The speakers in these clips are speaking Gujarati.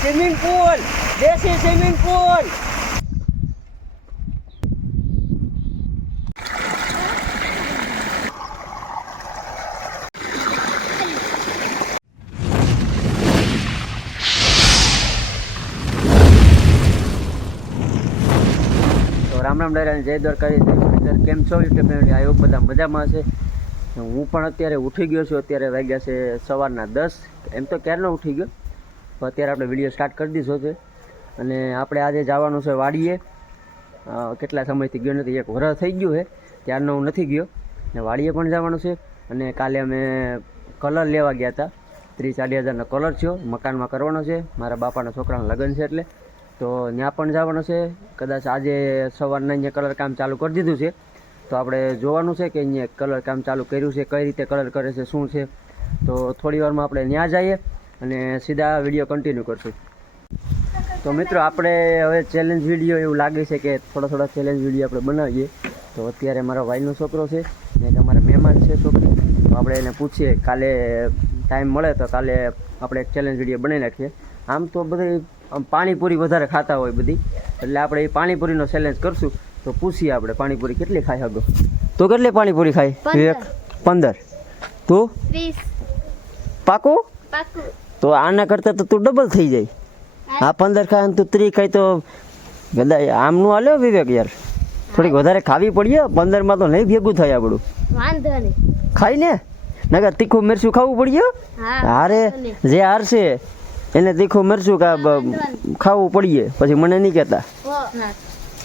સ્વિમિંગ પુલ, દેશી સ્વિમિંગ પુલ. રામ રામ ડાયરા, જય દ્વારકાધીશ. કેમ છો યુટ્યુબ ફેમિલી? આ બધા મજામાં છે. હું પણ અત્યારે ઉઠી ગયો છું. અત્યારે વાગ્યા છે સવારના 10. એમ તો ક્યારનો ઉઠી ગયો, તો અત્યારે આપણે વિડીયો સ્ટાર્ટ કરી દીધો છે. અને આપણે આજે જવાનું છે વાડીએ. કેટલા સમયથી ગયો નથી, 1 વર્ષ થઈ ગયું છે ત્યારનો હું નથી ગયો. ને વાડીએ પણ જવાનું છે. અને કાલે અમે કલર લેવા ગયા હતા. 30-40 હજારનો કલર થયો, મકાનમાં કરવાનો છે. મારા બાપાના છોકરાના લગ્ન છે એટલે તો ત્યાં પણ જવાનું છે. કદાચ આજે સવારના અહીંયા કલર કામ ચાલુ કરી દીધું છે, તો આપણે જોવાનું છે કે અહીંયા કલર કામ ચાલુ કર્યું છે, કઈ રીતે કલર કરે છે, શું છે. તો થોડી વારમાં આપણે ત્યાં જઈએ અને સીધા વિડીયો કન્ટિન્યુ કરશું. તો મિત્રો, આપણે હવે ચેલેન્જ વિડીયો એવું લાગે છે કે થોડા ચેલેન્જ વિડીયો આપણે બનાવીએ. તો અત્યારે મારા ભાઈનો છોકરો છે ને અમારા મહેમાન છે છોકરી, તો આપણે એને પૂછીએ કાલે ટાઈમ મળે તો કાલે આપણે એક ચેલેન્જ વિડીયો બનાવી નાખીએ. આમ તો બધી પાણીપુરી વધારે ખાતા હોય બધી, એટલે આપણે એ પાણીપુરીનો ચેલેન્જ કરશું. તો પૂછીએ આપણે પાણીપુરી કેટલી ખાઈ શકો. તું કેટલી પાણીપુરી ખાઈ? 15. તું 20. પાકું? પાકું. તો આના કરતાં તો તું ડબલ થઈ જાય. આ 15 ખાય તું 30 ખાય તો ગદા આમનું હાલ્યો વિવેક યાર. થોડીક વધારે ખાવી પડીએ. 15માં તો નહીં ભેગું થાય આપણું. વાંધો નહીં, ખાઈ ને નકર તીખું મરચું ખાવું પડીએ. હારે જે હારશે એને તીખું મરચું ખાવું પડીએ, પછી મને નહીં કહેતા.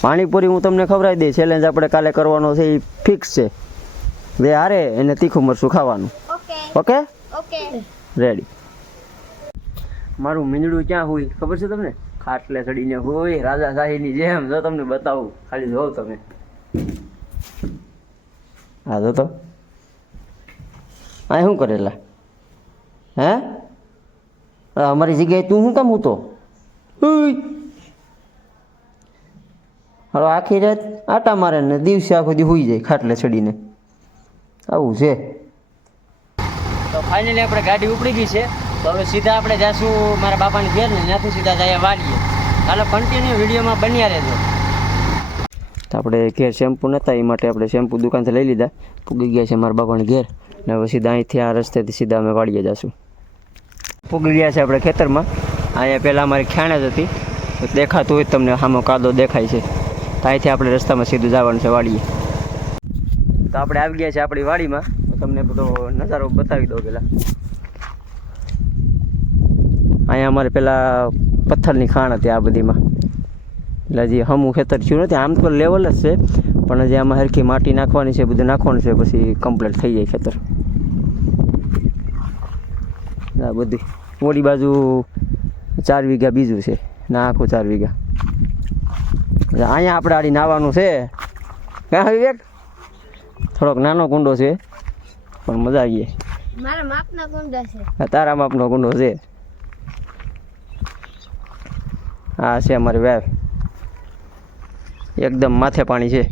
પાણીપુરી હું તમને ખવડાવી દઈ. ચેલેન્જ આપણે કાલે કરવાનો છે એ ફિક્સ છે. જે હારે એને તીખું મરચું ખાવાનું. Okay okay, ready. મારું મીંદડું ક્યાં હોય ખબર છે તમને? ખાટલે ચડીને હોય રાજાશાહીની જેમ. જો તમને બતાવું, ખાલી જોઉં તમે. હા જો તો આ શું કરેલા હે? અમારી જગ્યાએ તું શું કામ હતો? હવે આખી રાત આટા મારે ને દિવસે આખો દી હોઈ જાય ખાટલે ચડીને. આવું છે. તો ફાઇનલી આપણે ગાડી ઉપડી ગઈ છે. તો હવે સીધા આપણે જાશું મારા બાપાની ઘેર ને ત્યાંથી સીધા જઈએ વાડીએ. ચાલો કન્ટિન્યુ વિડીયોમાં બન્યા રહેજો. તો આપણે ઘેર શેમ્પુ નહોતા, એ માટે આપણે શેમ્પુ દુકાનથી લઈ લીધા. પૂગી ગયા છે મારા બાપાની ઘેર ને હવે સીધા અહીંથી આ રસ્તેથી સીધા અમે વાડીએ જઈશું. પૂગી ગયા છે આપણે ખેતરમાં. અહીંયા પહેલાં અમારી ખ્યાણ જ હતી, તો દેખાતું હોય તમને સામે કાદો દેખાય છે. તો અહીંથી આપણે રસ્તામાં સીધું જવાનું છે વાડીએ. તો આપણે આવી ગયા છે આપણી વાડીમાં. તમને બધો નજારો બતાવી દો પહેલાં. અહીંયા અમારે પહેલાં પથ્થરની ખાણ હતી આ બધીમાં, એટલે હજી હમું ખેતર થયું નથી. આમ તો લેવલ જ છે, પણ હજી આમાં હરખી માટી નાખવાની છે, બધું નાખવાનું છે, પછી કમ્પ્લીટ થઈ જાય ખેતર. આ બધી ઓલી બાજુ 4 વીઘા બીજું છે ને આખું 4 વીઘા. અહીંયા આપણે આડી નાવાનું છે. હા વિવેક, થોડોક નાનો કુંડો છે પણ મજા આવી. મારા માપના કુંડા છે. તારા માપનો કુંડો છે. હા છે અમારી વાવ, એકદમ માથે પાણી છે.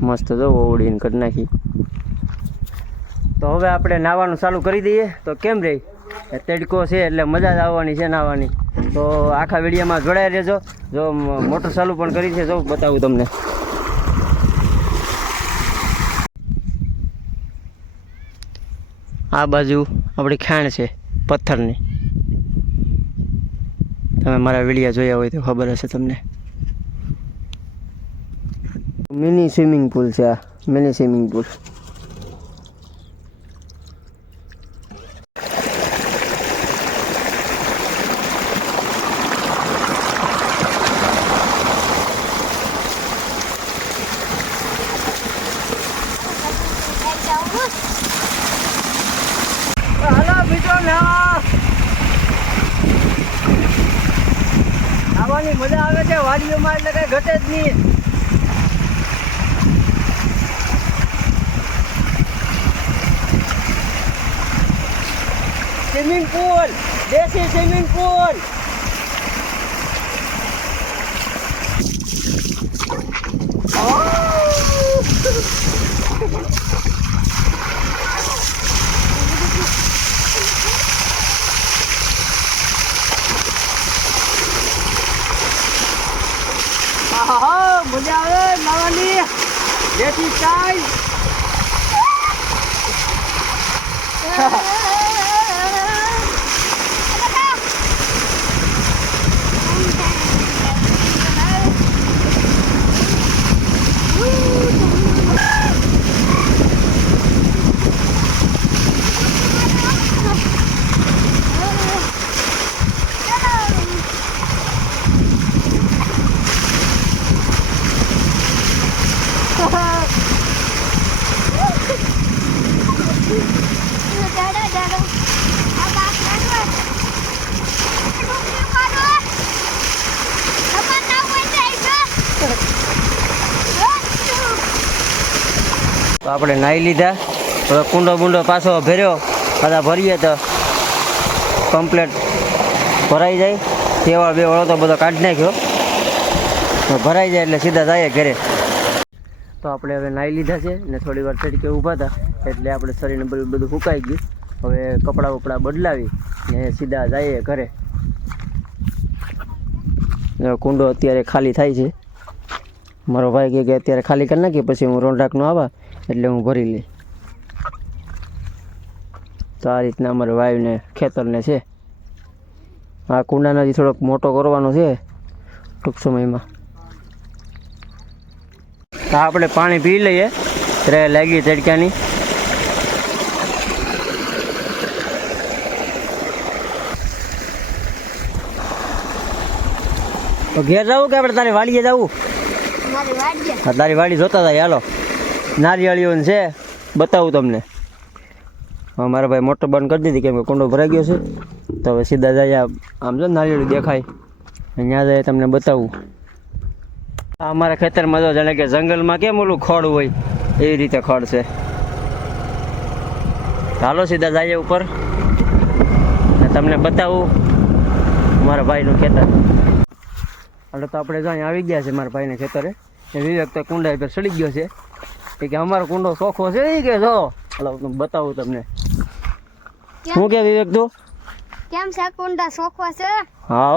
મસ્ત જો ઓળીને કરી નાખી. તો હવે આપણે નાવાનું ચાલુ કરી દઈએ. તો કેમ રહી, તડકો છે એટલે મજા જ આવવાની છે નાવાની. તો આખા વિડીયોમાં જોડાઈ રહેજો. જો મોટર ચાલુ પણ કરી છે, જો બતાવું તમને. આ બાજુ આપણી ખાણ છે પથ્થરની. તમે મારા વિડીયો જોયા હોય તો ખબર હશે તમને. મિની સ્વિમિંગ પુલ છે આ, મિની સ્વિમિંગ પુલ. નાવાની મજા આવે છે વાડીઓમાં, એટલે કઈ ઘટે જ નહીં. સ્વિમિંગ પુલ, દેશી સ્વિમિંગ પુલ. મજા આવે નાવાની દેશી ચાય. તો આપણે નાહી લીધા. હવે કુંડો બુંડો પાછો ભર્યો. પાછા ભરીએ તો કમ્પ્લેટ ભરાઈ જાય. તેવા બે વળો તો બધો કાઢી નાખ્યો. તો ભરાઈ જાય એટલે સીધા જઈએ ઘરે. તો આપણે હવે નાહી લીધા છે ને થોડી વાર તડકે ઊભા હતા એટલે આપણે શરીરને બધું સુકાઈ ગયું. હવે કપડાં બપડા બદલાવી ને સીધા જઈએ ઘરે. કુંડો અત્યારે ખાલી થાય છે. મારો ભાઈ કહે કે અત્યારે ખાલી કરી નાખીએ પછી હું રોંઢાકનો આવા એટલે હું ભરી લઈ. તો આ રીતના અમારા વાયુને ખેતરને છે. આ કુંડાનો હજી થોડોક મોટો કરવાનો છે ટૂંક સમયમાં. તો આપણે પાણી પી લઈએ. ત્યારે લાગી તડક્યાની. તો ઘેર જવું કે આપણે તારી વાડીએ જવું? હા, તારી વાડી જોતા હતા. હાલો નારિયેળીઓ છે બતાવું તમને. હા, મારા ભાઈ મોટર બંધ કરી દીધી કેમ કે કુંડો ભરાઈ ગયો છે. તો હવે સીધા જાય આમ જો નારિયેળી દેખાય અહીંયા જાય તમને બતાવું. આ અમારા ખેતરમાં તો જાણે કે જંગલમાં કેમ ઓલું ખડ હોય એવી રીતે ખડ છે. હાલો સીધા જઈએ ઉપર ને તમને બતાવું મારા ભાઈનું ખેતર. એટલે તો આપણે જો અહીંયા આવી ગયા છે મારા ભાઈને ખેતરે. એ વિવેક તો કુંડા પર ચડી ગયો છે. એ કે અમારો કુંડો ચોખ્ખો છે એ કે જો હાલો હું બતાવું તમને. શું કે વિવેક તું કેમ છે કુંડા સોખવા છે? હા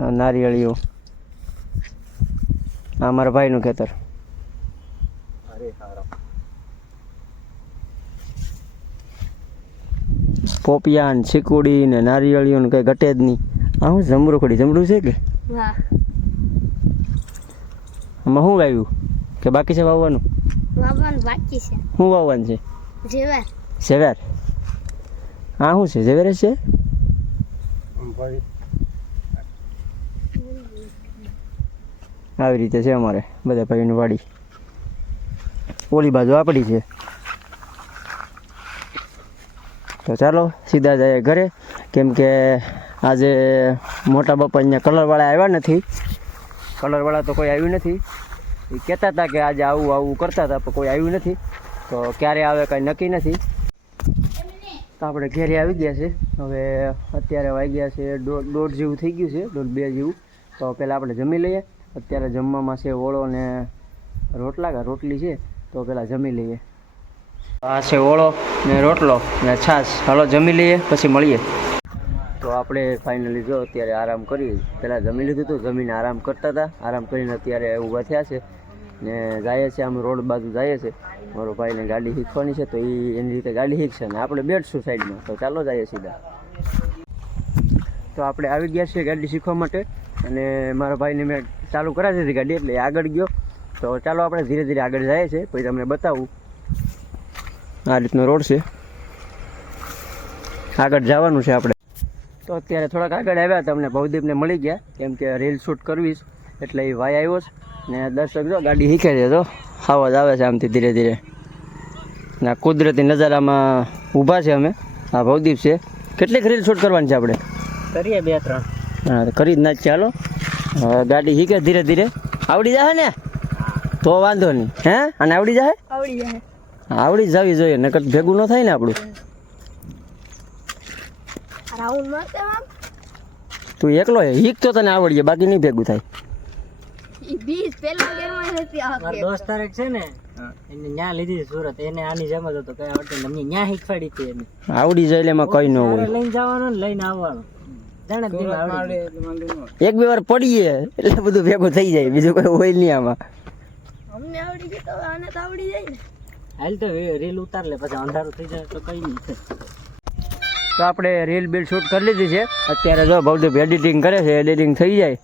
ઓ નારિયેળીઓ. આ મારા ભાઈનું ખેતર. પોપિયા ને ચીકુડી ને નારિયેળીઓ ને કઈ ઘટે જ નહીં. આ હું જમરૂખડી જમરૂ છે કે હા. આમાં શું વાવ્યું કે બાકી છે વાવવાનું? વાવવાનું બાકી છે. શું વાવવાનું છે? જેવાર. સેવેર. આ શું છે? જેવેર છે. આવી રીતે છે અમારે બધા ભાઈની વાડી. ઓલી બાજુ આપણી છે. તો ચાલો સીધા જઈએ ઘરે કેમ કે આજે મોટા બાપા અહીંયા કલરવાળા આવ્યા નથી. કલરવાળા તો કોઈ આવ્યું નથી. એ કહેતા હતા કે આજે આવું આવું કરતા હતા પણ કોઈ આવ્યું નથી. તો ક્યારે આવે કાંઈ નક્કી નથી. તો આપણે ઘેરે આવી ગયા છે. હવે અત્યારે વાગ્યા છે દોઢ જેવું થઈ ગયું છે, 1:30 જેવું. તો પહેલાં આપણે જમી લઈએ. અત્યારે જમવામાં છે ઓળો ને રોટલી છે. તો પહેલાં જમી લઈએ. આ છે ઓળો ને રોટલો ને છાશ. હાલો જમી લઈએ પછી મળીએ. તો આપણે ફાઇનલી જો અત્યારે આરામ કરીએ. પહેલાં જમી લીધું હતું, જમીને આરામ કરતા હતા. આરામ કરીને અત્યારે ઊભા થયા છે ને જાય છે આમ રોડ બાજુ જાય છે. મારો ભાઈને ગાડી શીખવાની છે તો એ એની રીતે ગાડી શીખશે ને આપણે બેઠશું સાઈડમાં. તો ચાલો જઈએ સીધા. તો આપણે આવી ગયા છીએ ગાડી શીખવા માટે અને મારા ભાઈને મેં ચાલુ કરાવી દીધી ગાડી એટલે આગળ ગયો. તો ચાલો આપણે ધીરે ધીરે આગળ જઈએ છીએ પછી તમને બતાવું. આ રીતનો રોડ છે, આગળ જવાનું છે આપણે. તો અત્યારે થોડાક આગળ આવ્યા તમને ભવદીપને મળી ગયા કેમ કે રીલ શૂટ કરવી એટલે એ ભાઈ આવ્યો છે ને દર્શક જો ગાડી શીખે છે. તો આવાજ આવે છે આમથી ધીરે ધીરે ને આ કુદરતી નજારામાં ઊભા છે અમે. આ ભવદીપ છે. કેટલીક રીલ શૂટ કરવાની છે આપણે? કરીએ 2-3. હા કરી જ નાખીએ. ચાલો ગાડી શીખે ધીરે ધીરે. આવડી જાય ને તો વાંધો નહીં. હે અને આવડી જાય? આવડી જાય. આવડી જવી જોઈએ નકર ભેગું ન થાય ને આપણું. રાઉન્ડ મારતે આમ તું એકલો હીક તો તને આવડીએ બાકી નહીં ભેગું થાય. ઈ બીજ પેલા ગેરમાં હતી આ મારો દોસ્તાર એક છે ને એને ન્યા લીધી સુરત, એને આની જેમ જ હતો કઈ આવડતું મને ન્યા શીખવાડી હતી એને. આવડી જાય એટલે એમાં કઈ ન તારે હોય. લઈને જવાનું ને લઈને આવવાનું જાણે જ ધીમે આવડી જાય. એક બે વાર પડીએ એટલે બધું ભેગું થઈ જાય, બીજું કોઈ હોય નહીં આમાં. અમને આવડી ગયું તો આને તો આવડી જાય ને. હાલ તો રીલ ઉતાર લે પછી અંધારું થઈ જાય તો કઈ નહીં થાય. તો આપણે રીલ બિલ શૂટ કરી લીધી છે. અત્યારે જો ભવદીપ એડિટિંગ કરે છે, એડિટિંગ થઈ જાય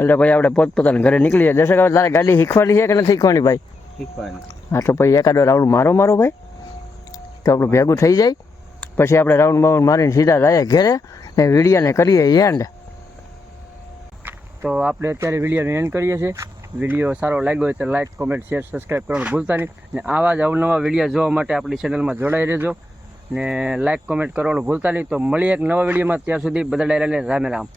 એટલે પછી આપણે પોતપોતાના ઘરે નીકળી જાય. દર્શક હવે તારે ગાડી શીખવાની છે કે નથી શીખવાની ભાઈ? શીખવાનું. હા તો પછી એકાદો રાઉન્ડ મારો ભાઈ, તો આપણું ભેગું થઈ જાય. પછી આપણે રાઉન્ડ બાઉન્ડ મારીને સીધા જાય ઘરે ને વિડીયોને કરીએ એન્ડ. તો આપણે અત્યારે વિડીયોને એન્ડ કરીએ છીએ. વિડીયો સારો લાગ્યો હોય તો લાઈક, કોમેન્ટ, શેર, સબસ્ક્રાઈબ કરવાનું ભૂલતા નહીં. ને આવા જ અવનવા વિડીયો જોવા માટે આપણી ચેનલમાં જોડાઈ રહેજો ને લાઈક, કોમેન્ટ કરવાનું ભૂલતા નહીં. તો મળીએ એક નવા વિડીયોમાં. ત્યાં સુધી બધા ડાયરાને રામે રામ.